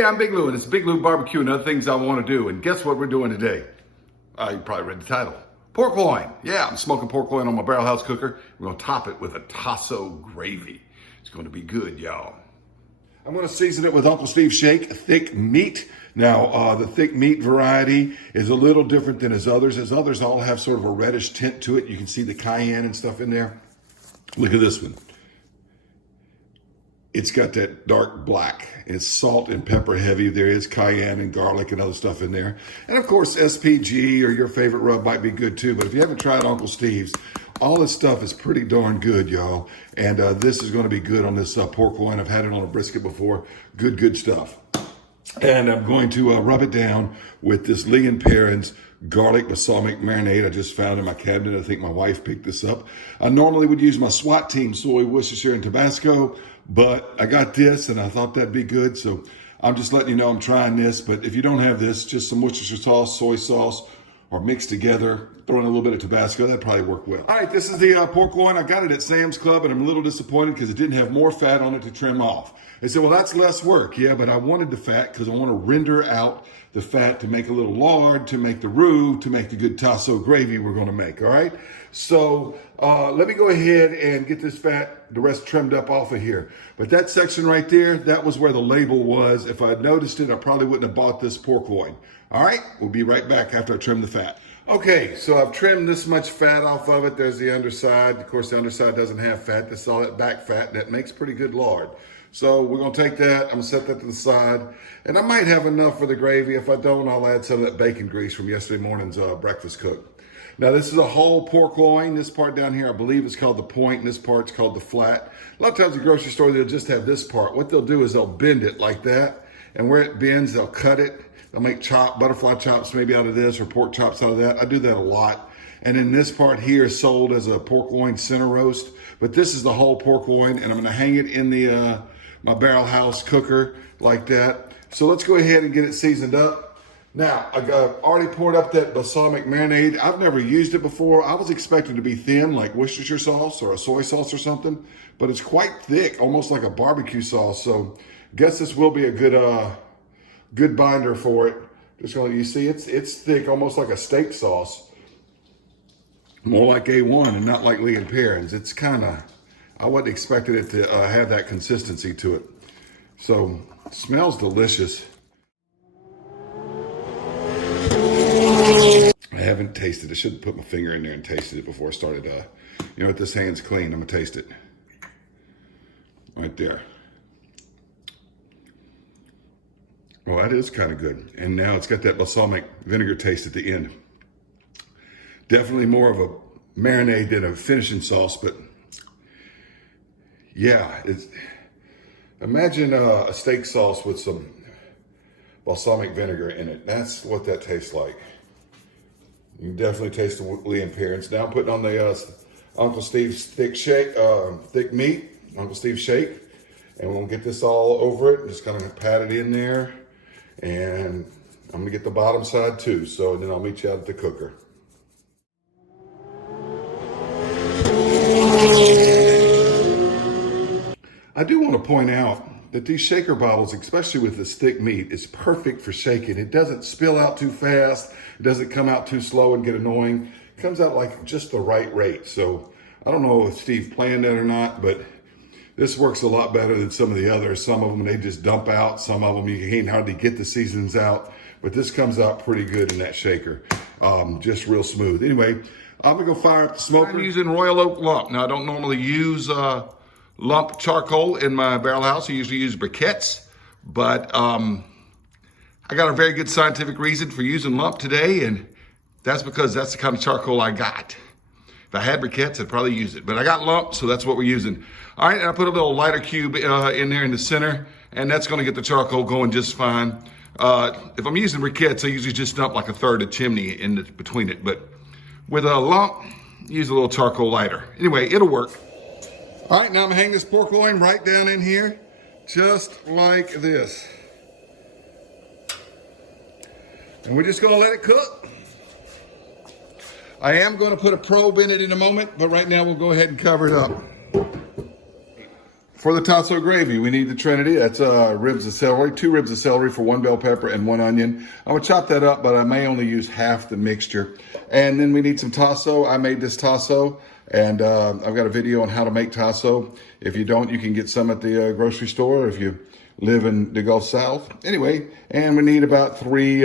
Hey, I'm Big Lou, and it's Big Lou Barbecue and other things I want to do. And guess what we're doing today? You probably read the title. Pork loin. Yeah, I'm smoking pork loin on my barrel house cooker. We're going to top it with a Tasso Gravy. It's going to be good, y'all. I'm going to season it with Uncle Steve's Shake thick meat. Now, the thick meat variety is a little different than his others. His others all have sort of a reddish tint to it. You can see the cayenne and stuff in there. Look at this one. It's got that dark black. It's salt and pepper heavy. There is cayenne and garlic and other stuff in there. And of course, SPG or your favorite rub might be good too. But if you haven't tried Uncle Steve's, all this stuff is pretty darn good, y'all. And this is going to be good on this pork loin. I've had it on a brisket before. Good stuff. And I'm going to rub it down with this Loin garlic balsamic marinade I just found in my cabinet. I think my wife picked this up. I normally would use my SWAT team soy, Worcestershire, and Tabasco, but I got this and I thought that'd be good. So I'm just letting you know I'm trying this. But if you don't have this, just some Worcestershire sauce, soy sauce, or mixed together, throw in a little bit of Tabasco, that'd probably work well. All right, this is the pork loin. I got it at Sam's Club, and I'm a little disappointed because it didn't have more fat on it to trim off. They said, well, that's less work. Yeah, but I wanted the fat because I want to render out the fat to make a little lard, to make the roux, to make the good Tasso gravy we're going to make, all right? So let me go ahead and get this fat, the rest trimmed up off of here. But that section right there, that was where the label was. If I'd noticed it, I probably wouldn't have bought this pork loin. All right, we'll be right back after I trim the fat. Okay, so I've trimmed this much fat off of it. There's the underside. Of course, the underside doesn't have fat. This is all that back fat, and that makes pretty good lard. So we're gonna take that, I'm gonna set that to the side, and I might have enough for the gravy. If I don't, I'll add some of that bacon grease from yesterday morning's breakfast cook. Now this is a whole pork loin. This part down here, I believe is called the point, and this part's called the flat. A lot of times at the grocery store, they'll just have this part. What they'll do is they'll bend it like that, and where it bends, they'll cut it. They'll make butterfly chops maybe out of this, or pork chops out of that. I do that a lot. And then this part here is sold as a pork loin center roast, but this is the whole pork loin, and I'm gonna hang it in the my barrel house cooker like that. So let's go ahead and get it seasoned up. Now, I already poured up that balsamic marinade. I've never used it before. I was expecting it to be thin, like Worcestershire sauce or a soy sauce or something, but it's quite thick, almost like a barbecue sauce. So guess this will be a good binder for it. Just gonna, you see, it's thick, almost like a steak sauce. More like A1 and not like Lee & Perrins. It's kind of, I wasn't expecting it to have that consistency to it. So, it smells delicious. I haven't tasted it. I should have put my finger in there and tasted it before I started. You know what, this hand's clean. I'm gonna taste it. Right there. Well, that is kind of good. And now it's got that balsamic vinegar taste at the end. Definitely more of a marinade than a finishing sauce, but yeah, imagine a steak sauce with some balsamic vinegar in it. That's what that tastes like. You can definitely taste the Lee & Perrins. Now I'm putting on the Uncle Steve's thick meat, Uncle Steve's Shake, and we'll get this all over it. Just kind of pat it in there, and I'm gonna get the bottom side too. So then I'll meet you out at the cooker. I do want to point out that these shaker bottles, especially with this thick meat, is perfect for shaking. It doesn't spill out too fast. It doesn't come out too slow and get annoying. It comes out like just the right rate. So I don't know if Steve planned that or not, but this works a lot better than some of the others. Some of them, they just dump out. Some of them, you can't hardly get the seasons out. But this comes out pretty good in that shaker. Just real smooth. Anyway, I'm going to go fire up the smoker. I'm using Royal Oak lump. Now, I don't normally use lump charcoal in my barrel house. I usually use briquettes, but I got a very good scientific reason for using lump today, and that's because that's the kind of charcoal I got. If I had briquettes, I'd probably use it, but I got lump, so that's what we're using. All right, and I put a little lighter cube in there in the center, and that's gonna get the charcoal going just fine. If I'm using briquettes, I usually just dump like a third of chimney in between it, but with a lump, use a little charcoal lighter. Anyway, it'll work. All right, now I'm gonna hang this pork loin right down in here, just like this. And we're just gonna let it cook. I am gonna put a probe in it in a moment, but right now we'll go ahead and cover it up. For the Tasso gravy, we need the Trinity. That's ribs of celery, 2 ribs of celery for 1 bell pepper and 1 onion. I would chop that up, but I may only use half the mixture. And then we need some Tasso. I made this Tasso, and I've got a video on how to make Tasso. If you don't, you can get some at the grocery store if you live in the Gulf South. Anyway, and we need about 3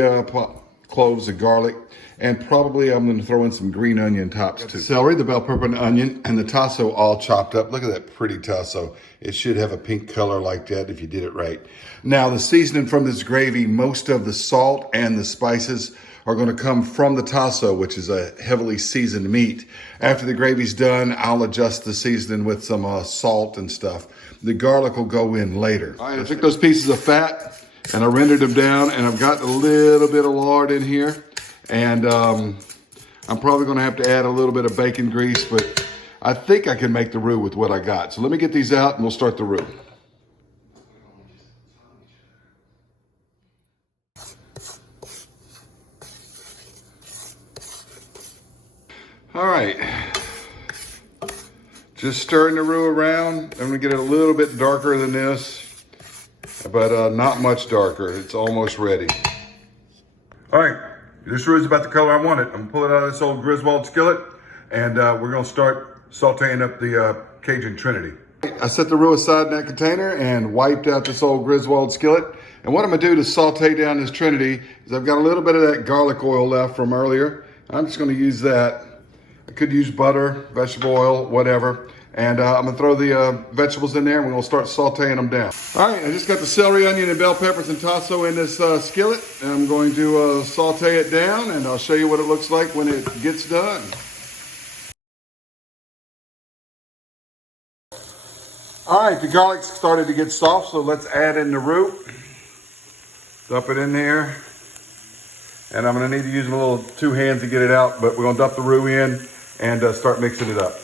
cloves of garlic. And probably I'm going to throw in some green onion tops too. Celery, the bell pepper and onion, and the Tasso all chopped up. Look at that pretty Tasso. It should have a pink color like that if you did it right. Now the seasoning from this gravy, most of the salt and the spices are going to come from the Tasso, which is a heavily seasoned meat. After the gravy's done, I'll adjust the seasoning with some salt and stuff. The garlic will go in later. All right, I took those pieces of fat and I rendered them down, and I've got a little bit of lard in here. And I'm probably going to have to add a little bit of bacon grease, but I think I can make the roux with what I got. So let me get these out and we'll start the roux. All right. Just stirring the roux around. I'm going to get it a little bit darker than this, but not much darker. It's almost ready. All right. This roux is about the color I want it. I'm gonna pull it out of this old Griswold skillet, and we're gonna start sauteing up the Cajun Trinity. I set the roux aside in that container and wiped out this old Griswold skillet. And what I'm gonna do to saute down this Trinity is I've got a little bit of that garlic oil left from earlier. I'm just gonna use that. I could use butter, vegetable oil, whatever. And I'm gonna throw the vegetables in there and we're gonna start sauteing them down. All right, I just got the celery, onion, and bell peppers and Tasso in this skillet. And I'm going to saute it down, and I'll show you what it looks like when it gets done. All right, the garlic's started to get soft, so let's add in the roux. Dump it in there. And I'm gonna need to use a little 2 hands to get it out, but we're gonna dump the roux in and start mixing it up.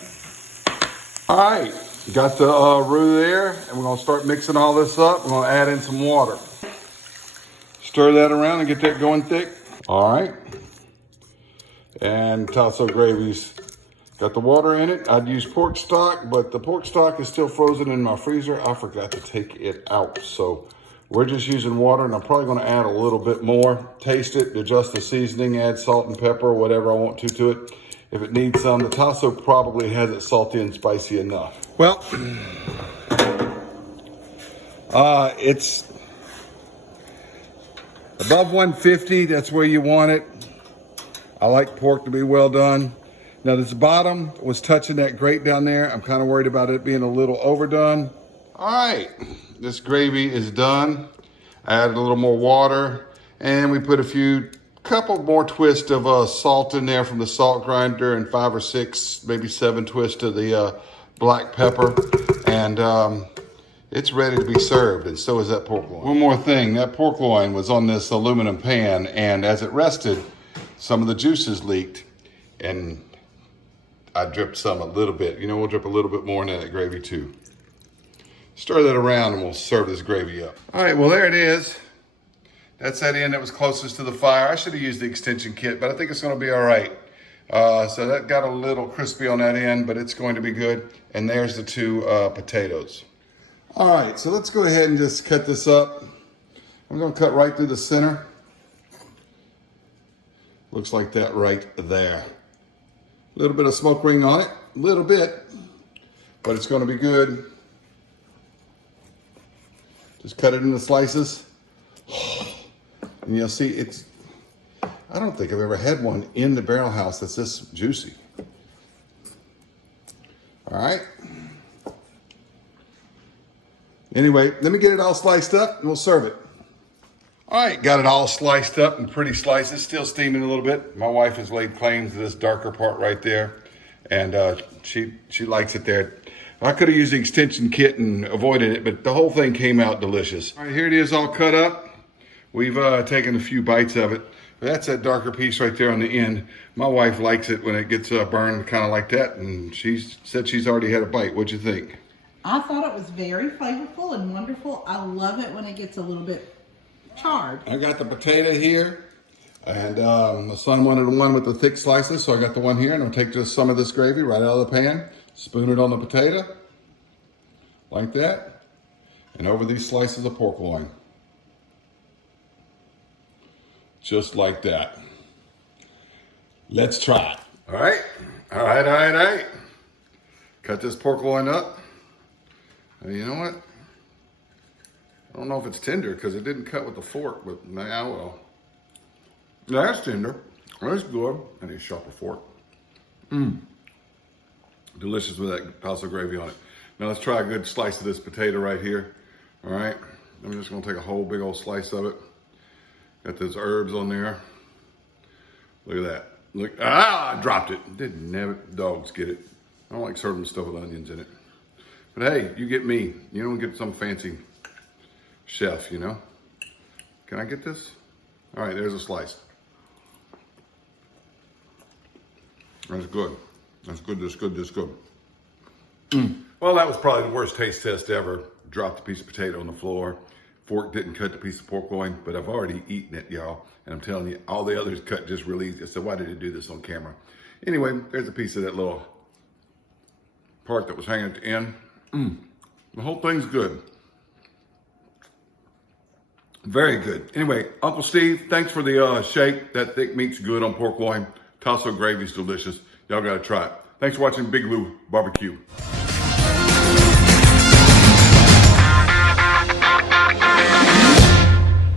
All right, got the roux there, and we're gonna start mixing all this up. We're gonna add in some water. Stir that around and get that going thick. All right, and Tasso gravy's got the water in it. I'd use pork stock, but the pork stock is still frozen in my freezer. I forgot to take it out, so we're just using water, and I'm probably gonna add a little bit more. Taste it, adjust the seasoning, add salt and pepper, whatever I want to it. If it needs some, the Tasso probably has it salty and spicy enough. Well, it's above 150, that's where you want it. I like pork to be well done. Now this bottom was touching that grate down there. I'm kind of worried about it being a little overdone. All right, this gravy is done. I added a little more water, and we put a couple more twists of salt in there from the salt grinder, and 5 or 6, maybe 7 twists of the black pepper, and it's ready to be served, and so is that pork loin. One more thing, that pork loin was on this aluminum pan, and as it rested, some of the juices leaked, and I dripped some a little bit. You know, we'll drip a little bit more into that gravy too. Stir that around and we'll serve this gravy up. All right, well there it is. That's that end that was closest to the fire. I should have used the extension kit, but I think it's gonna be all right. So that got a little crispy on that end, but it's going to be good. And there's the 2 potatoes. All right, so let's go ahead and just cut this up. I'm gonna cut right through the center. Looks like that right there. A little bit of smoke ring on it, a little bit, but it's gonna be good. Just cut it into slices. And you'll see I don't think I've ever had one in the barrel house that's this juicy. All right. Anyway, let me get it all sliced up and we'll serve it. All right, got it all sliced up in pretty slices, still steaming a little bit. My wife has laid claim to this darker part right there, and she likes it there. I could have used the extension kit and avoided it, but the whole thing came out delicious. All right, here it is all cut up. We've taken a few bites of it. That's that darker piece right there on the end. My wife likes it when it gets burned kind of like that, and she said she's already had a bite. What'd you think? I thought it was very flavorful and wonderful. I love it when it gets a little bit charred. I got the potato here, and my son wanted the one with the thick slices, so I got the one here, and I'll take just some of this gravy right out of the pan, spoon it on the potato, like that, and over these slices of pork loin. Just like that. Let's try it. All right. Cut this pork loin up. And you know what? I don't know if it's tender because it didn't cut with the fork, but now well. That's tender. That's good. I need a sharper fork. Delicious with that Tasso gravy on it. Now let's try a good slice of this potato right here. All right. I'm just gonna take a whole big old slice of it. Got those herbs on there. Look at that. Look, I dropped it. Didn't never, dogs get it. I don't like serving stuff with onions in it. But hey, you get me. You don't get some fancy chef, you know? Can I get this? All right, there's a slice. That's good. That's good, that's good, that's good. Well, that was probably the worst taste test ever. Dropped a piece of potato on the floor. Fork didn't cut the piece of pork loin, but I've already eaten it, y'all. And I'm telling you, all the others cut just really easy. So why did it do this on camera? Anyway, there's a piece of that little part that was hanging at the end. The whole thing's good. Very good. Anyway, Uncle Steve, thanks for the shake. That thick meat's good on pork loin. Tasso gravy's delicious. Y'all gotta try it. Thanks for watching Big Lou Barbecue.